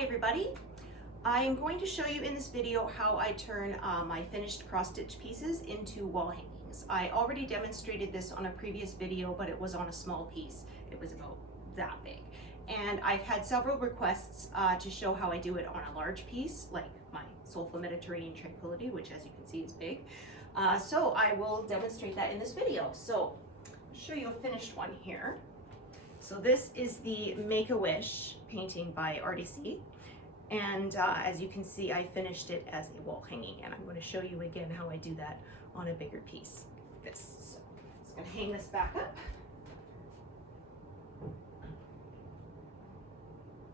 Hi everybody. I am going to show you in this video how I turn my finished cross-stitch pieces into wall hangings. I already demonstrated this on a previous video, but it was on a small piece. It was about that big. And I've had several requests to show how I do it on a large piece, like my Soulful Mediterranean Tranquility, which as you can see is big. So I will demonstrate that in this video. So I'll show you a finished one here. So this is the Make-A-Wish painting by Artecy. And as you can see, I finished it as a wall hanging, and I'm going to show you again how I do that on a bigger piece like this. So I'm just going to hang this back up.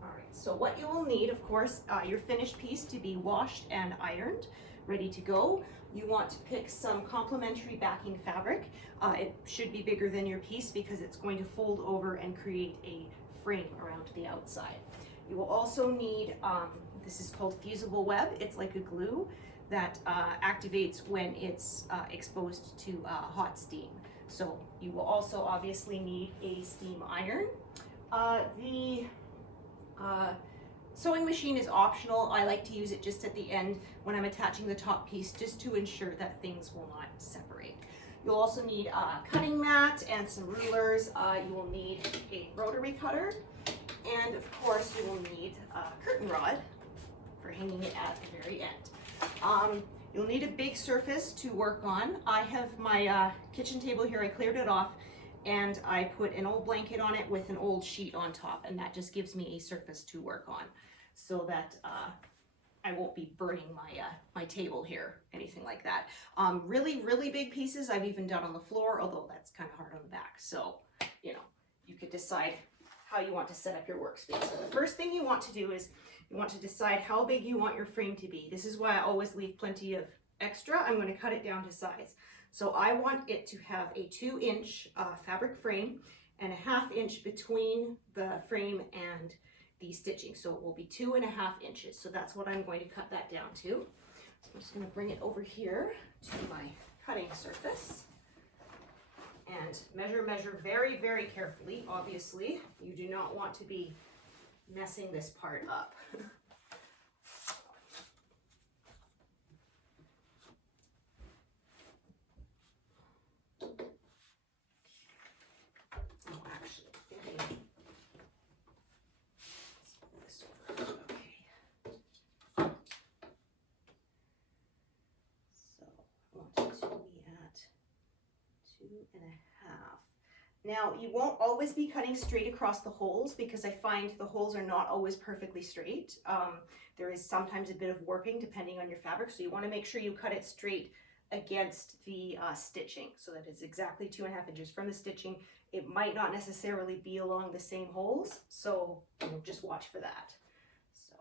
All right, so what you will need, of course, your finished piece to be washed and ironed, ready to go. You want to pick some complementary backing fabric. It should be bigger than your piece because it's going to fold over and create a frame around the outside. You will also need, this is called fusible web. It's like a glue that activates when it's exposed to hot steam. So you will also obviously need a steam iron. The sewing machine is optional. I like to use it just at the end when I'm attaching the top piece, just to ensure that things will not separate. You'll also need a cutting mat and some rulers. You will need a rotary cutter. And of course, you will need a curtain rod for hanging it at the very end. You'll need a big surface to work on. I have my kitchen table here. I cleared it off and I put an old blanket on it with an old sheet on top, and that just gives me a surface to work on so that I won't be burning my table here, anything like that. Really big pieces I've even done on the floor, although that's kind of hard on the back. So, you know, you could decide how you want to set up your workspace. So the first thing you want to do is you want to decide how big you want your frame to be. This is why I always leave plenty of extra. I'm going to cut it down to size. So I want it to have a 2-inch fabric frame and a 1/2 inch between the frame and the stitching. So it will be 2.5 inches. So that's what I'm going to cut that down to. So I'm just going to bring it over here to my cutting surface. And measure very carefully. Obviously, you do not want to be messing this part up. Oh, actually, okay. Let's move this over. Okay. So I want it to be at 2.5. Now, you won't always be cutting straight across the holes because I find the holes are not always perfectly straight. There is sometimes a bit of warping depending on your fabric, so you want to make sure you cut it straight against the stitching so that it's exactly 2.5 inches from the stitching. It might not necessarily be along the same holes, so you know, just watch for that. So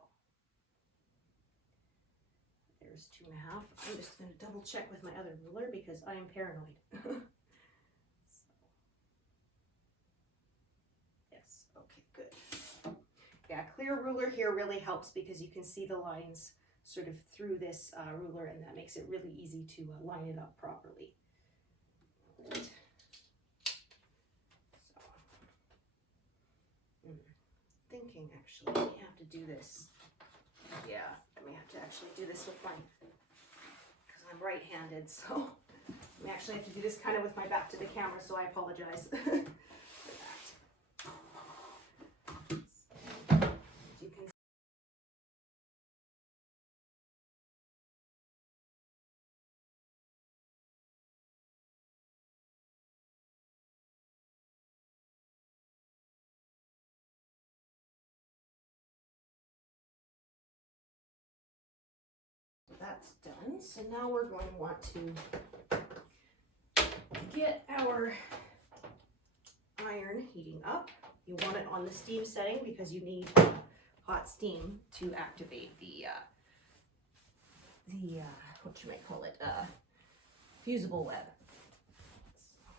there's 2.5. I'm just going to double check with my other ruler because I am paranoid. Okay, good. Yeah, clear ruler here really helps because you can see the lines sort of through this ruler, and that makes it really easy to line it up properly. Right. So, thinking actually I may have to do this. Yeah, I may have to actually do this with because I'm right-handed, so I may actually have to do this kind of with my back to the camera, so I apologize. That's done. So now we're going to want to get our iron heating up. You want it on the steam setting because you need hot steam to activate the what you might call it, fusible web. So,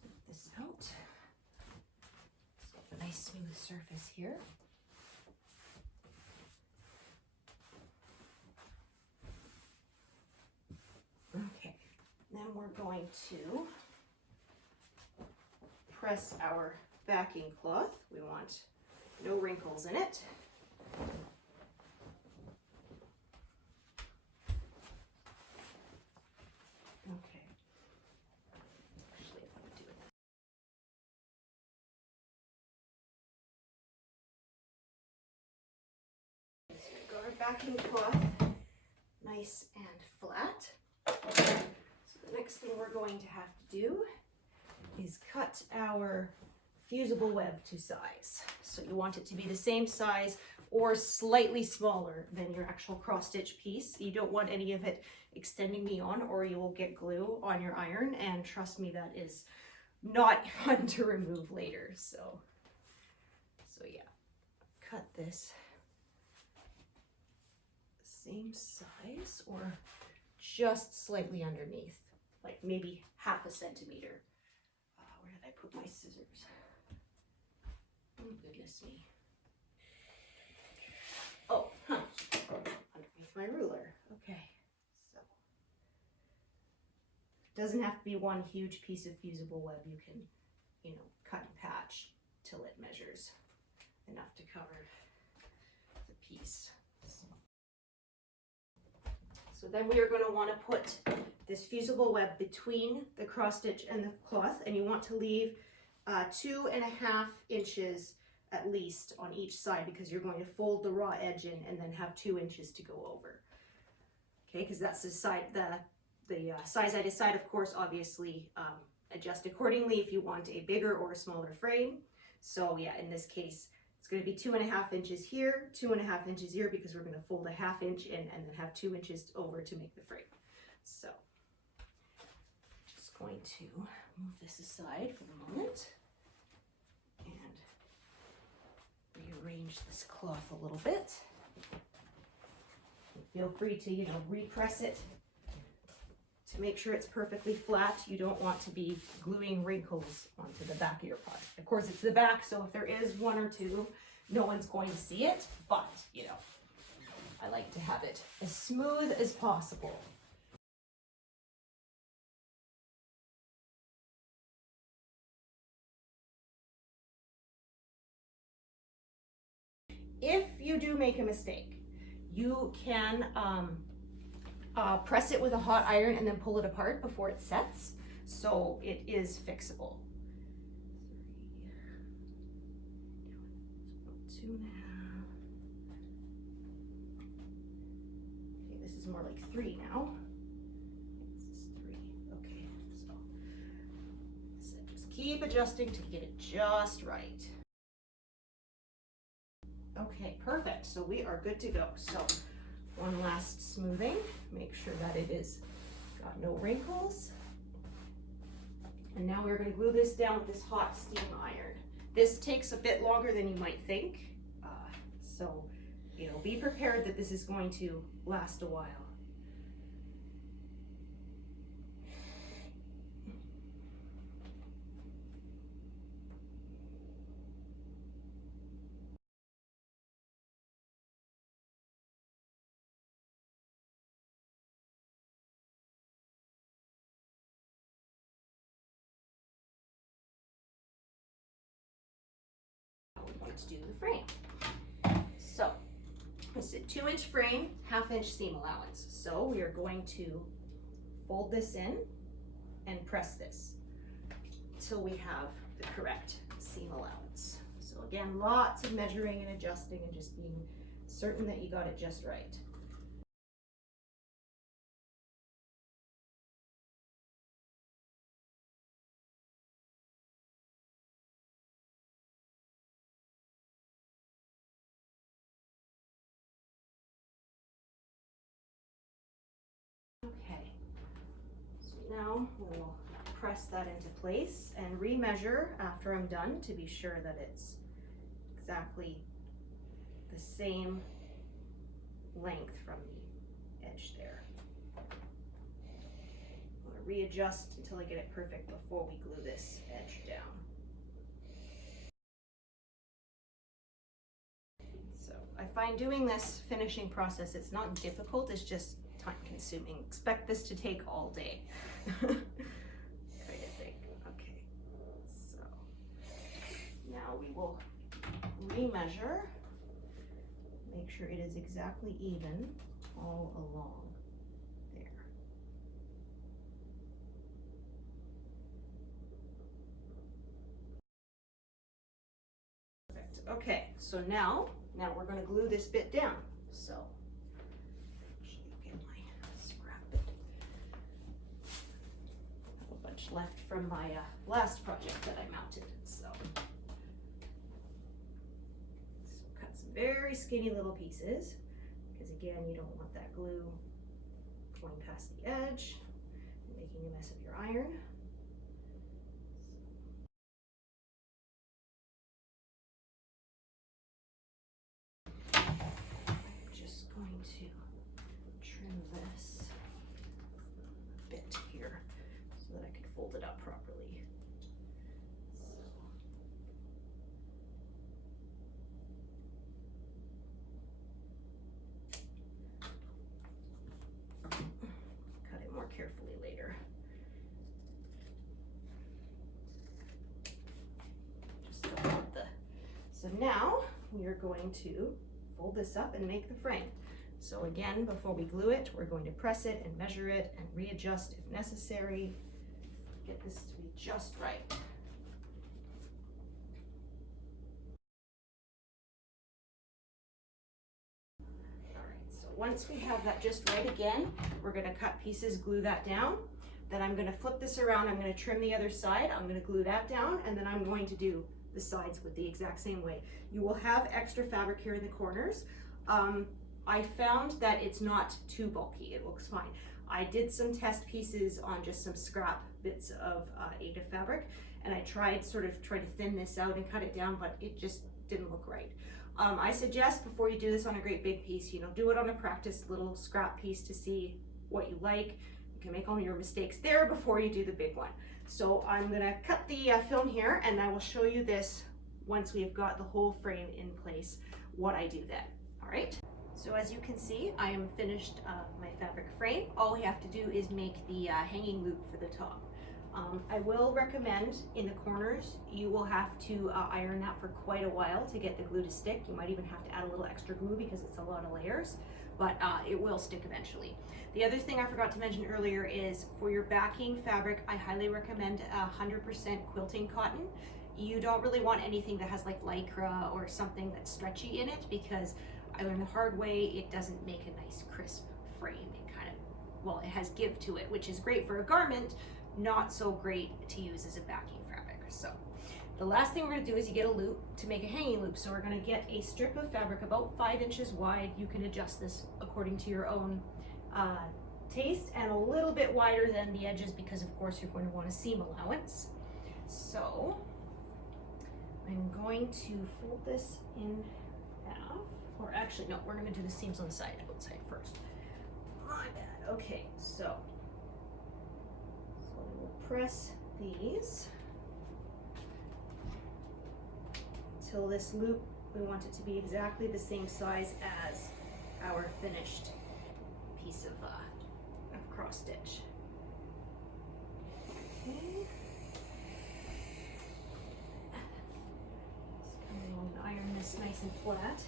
smooth this out. So a nice smooth surface here. Okay, then we're going to press our backing cloth. We want no wrinkles in it. backing cloth nice and flat. So the next thing we're going to have to do is cut our fusible web to size. So you want it to be the same size or slightly smaller than your actual cross stitch piece. You don't want any of it extending beyond, or you will get glue on your iron, and trust me, that is not fun to remove later. So yeah, cut this same size or just slightly underneath, like maybe half a centimeter. Where did I put my scissors? Oh, goodness me. Oh, underneath my ruler. Okay, so it doesn't have to be one huge piece of fusible web. You can, cut and patch till it measures enough to cover the piece. So then we are going to want to put this fusible web between the cross stitch and the cloth, and you want to leave 2.5 inches at least on each side, because you're going to fold the raw edge in and then have 2 inches to go over. Okay, because that's the side, the size I decide, of course, obviously adjust accordingly if you want a bigger or a smaller frame. So yeah, in this case, it's going to be 2.5 inches here, 2.5 inches here, because we're going to fold a 1/2 inch in and then have 2 inches over to make the frame. So just going to move this aside for the moment and rearrange this cloth a little bit. Feel free to, repress it to make sure it's perfectly flat. You don't want to be gluing wrinkles onto the back of your project. Of course, it's the back, so if there is 1 or 2, no one's going to see it, but, I like to have it as smooth as possible. If you do make a mistake, you can press it with a hot iron and then pull it apart before it sets, so it is fixable. 2.5. Okay, this is more like 3 now. This is 3. Okay, so just keep adjusting to get it just right. Okay, perfect. So we are good to go. So one last smoothing. Make sure that it is got no wrinkles. And now we're going to glue this down with this hot steam iron. This takes a bit longer than you might think. So, be prepared that this is going to last a while. We're going to do the frame. So, it's a 2-inch frame, 1/2 inch seam allowance. So we are going to fold this in and press this until we have the correct seam allowance. So again, lots of measuring and adjusting and just being certain that you got it just right. Okay, so now we'll press that into place and remeasure after I'm done to be sure that it's exactly the same length from the edge there. I'm going to readjust until I get it perfect before we glue this edge down. So I find doing this finishing process, it's not difficult, it's just time consuming. Expect this to take all day. Kind of thing. Okay, so now we will remeasure, make sure it is exactly even all along there. Perfect. Okay, so now we're going to glue this bit down. So much left from my last project that I mounted. So cut some very skinny little pieces, because again, you don't want that glue going past the edge and making a mess of your iron. I'm just going to trim this bit here so that I can fold it up properly. Cut it more carefully later. Just don't want the... So now we are going to fold this up and make the frame. So again, before we glue it, we're going to press it and measure it and readjust if necessary. Get this to be just right. All right, so once we have that just right again, we're gonna cut pieces, glue that down. Then I'm gonna flip this around, I'm gonna trim the other side, I'm gonna glue that down, and then I'm going to do the sides with the exact same way. You will have extra fabric here in the corners. I found that it's not too bulky, it looks fine. I did some test pieces on just some scrap bits of native fabric, and I tried to thin this out and cut it down, but it just didn't look right. I suggest before you do this on a great big piece, do it on a practice little scrap piece to see what you like. You can make all your mistakes there before you do the big one. So I'm gonna cut the film here, and I will show you this once we've got the whole frame in place, what I do then, all right? So as you can see, I am finished my fabric frame. All we have to do is make the hanging loop for the top. I will recommend in the corners, you will have to iron that for quite a while to get the glue to stick. You might even have to add a little extra glue because it's a lot of layers, but it will stick eventually. The other thing I forgot to mention earlier is for your backing fabric, I highly recommend 100% quilting cotton. You don't really want anything that has like Lycra or something that's stretchy in it, because I learned the hard way, it doesn't make a nice crisp frame. It kind of, well, it has give to it, which is great for a garment, not so great to use as a backing fabric. So the last thing we're gonna do is you get a loop to make a hanging loop. So we're gonna get a strip of fabric about 5 inches wide. You can adjust this according to your own taste, and a little bit wider than the edges because of course you're going to want a seam allowance. So I'm going to fold this in half, or actually no, we're gonna do the seams on the outside first. My bad. Okay, so we'll press these till this loop, we want it to be exactly the same size as our finished piece of cross stitch. Okay. Just come along and iron this nice and flat.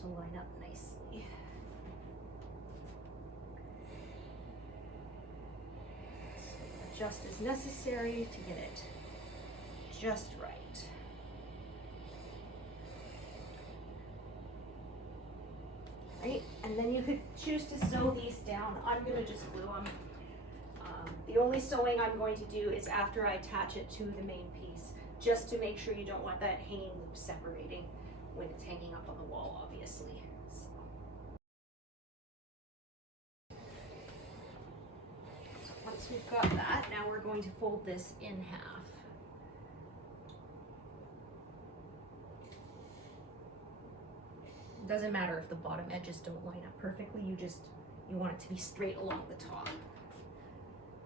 To line up nicely. So adjust as necessary to get it just right. Right, and then you could choose to sew these down. I'm going to just glue them. The only sewing I'm going to do is after I attach it to the main piece, just to make sure you don't want that hanging loop separating when it's hanging up on the wall, obviously. So once we've got that, now we're going to fold this in half. It doesn't matter if the bottom edges don't line up perfectly, you want it to be straight along the top,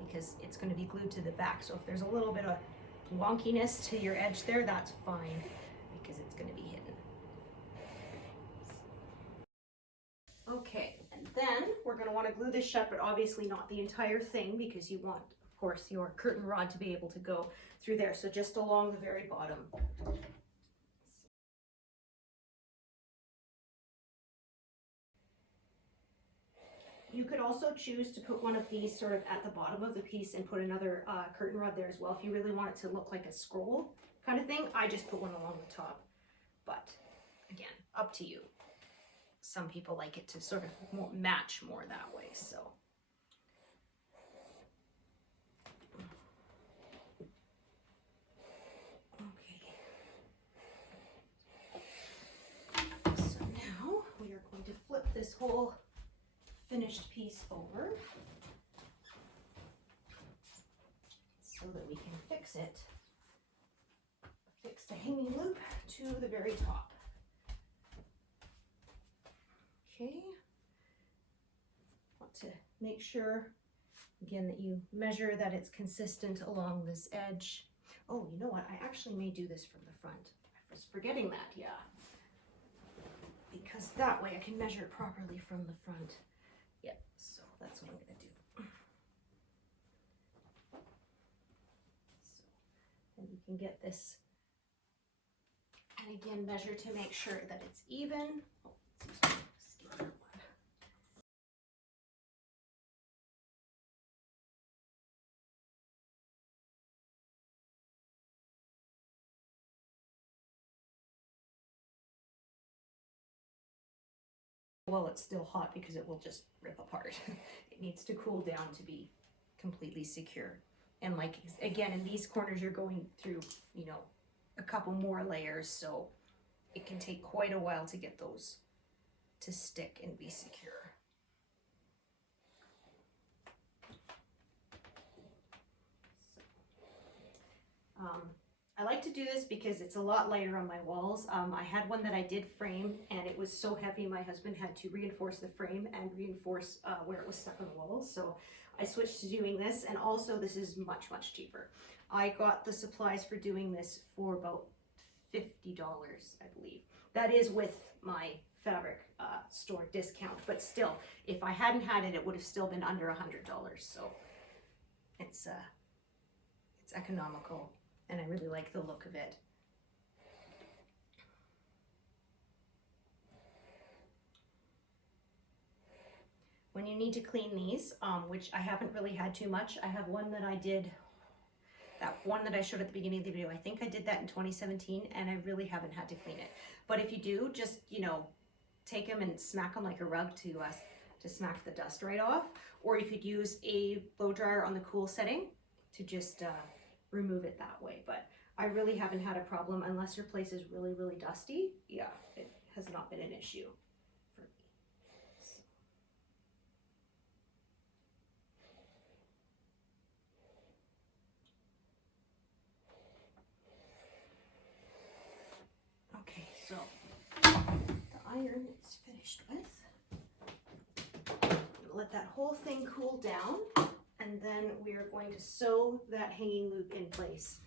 because it's going to be glued to the back. So if there's a little bit of wonkiness to your edge there, that's fine, because it's going to be hidden. Okay, and then we're going to want to glue this shut, but obviously not the entire thing, because you want, of course, your curtain rod to be able to go through there. So just along the very bottom. You could also choose to put one of these sort of at the bottom of the piece and put another curtain rod there as well if you really want it to look like a scroll kind of thing. I just put one along the top, but again, up to you. Some people like it to sort of match more that way, so. Okay. So now we are going to flip this whole finished piece over so that we can fix it. Fix the hanging loop to the very top. Okay. Want to make sure, again, that you measure that it's consistent along this edge. Oh, you know what? I actually may do this from the front. I was forgetting that, yeah. Because that way I can measure it properly from the front. Yep, so that's what I'm going to do. So, and you can get this, and again, measure to make sure that it's even. Oh, excuse me. Skip that one. Well, it's still hot because it will just rip apart. It needs to cool down to be completely secure. And like, again, in these corners, you're going through, you know, a couple more layers, so it can take quite a while to get those to stick and be secure. I like to do this because it's a lot lighter on my walls. I had one that I did frame and it was so heavy my husband had to reinforce the frame and reinforce where it was stuck on the walls. So I switched to doing this, and also this is much, much cheaper. I got the supplies for doing this for about $50, I believe. That is with my fabric store discount, but still, if I hadn't had it, it would have still been under $100. So it's economical. And I really like the look of it. When you need to clean these, which I haven't really had too much, I have one that I did, that one that I showed at the beginning of the video. I think I did that in 2017, and I really haven't had to clean it. But if you do, just, you know, take them and smack them like a rug to smack the dust right off. Or you could use a blow dryer on the cool setting to just remove it that way. But I really haven't had a problem unless your place is really, really dusty. Yeah, it has not been an issue for me. Okay, so the iron is finished with. Let that whole thing cool down, and then we are going to sew that hanging loop in place.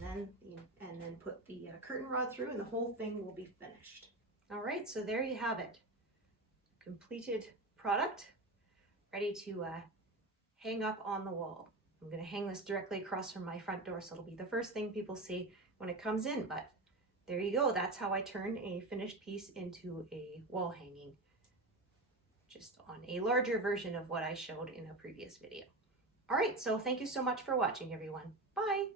And then put the curtain rod through, and the whole thing will be finished. All right, so there you have it. Completed product, ready to hang up on the wall. I'm gonna hang this directly across from my front door, so it'll be the first thing people see when it comes in, but there you go. That's how I turn a finished piece into a wall hanging, just on a larger version of what I showed in a previous video. All right, so thank you so much for watching, everyone. Bye.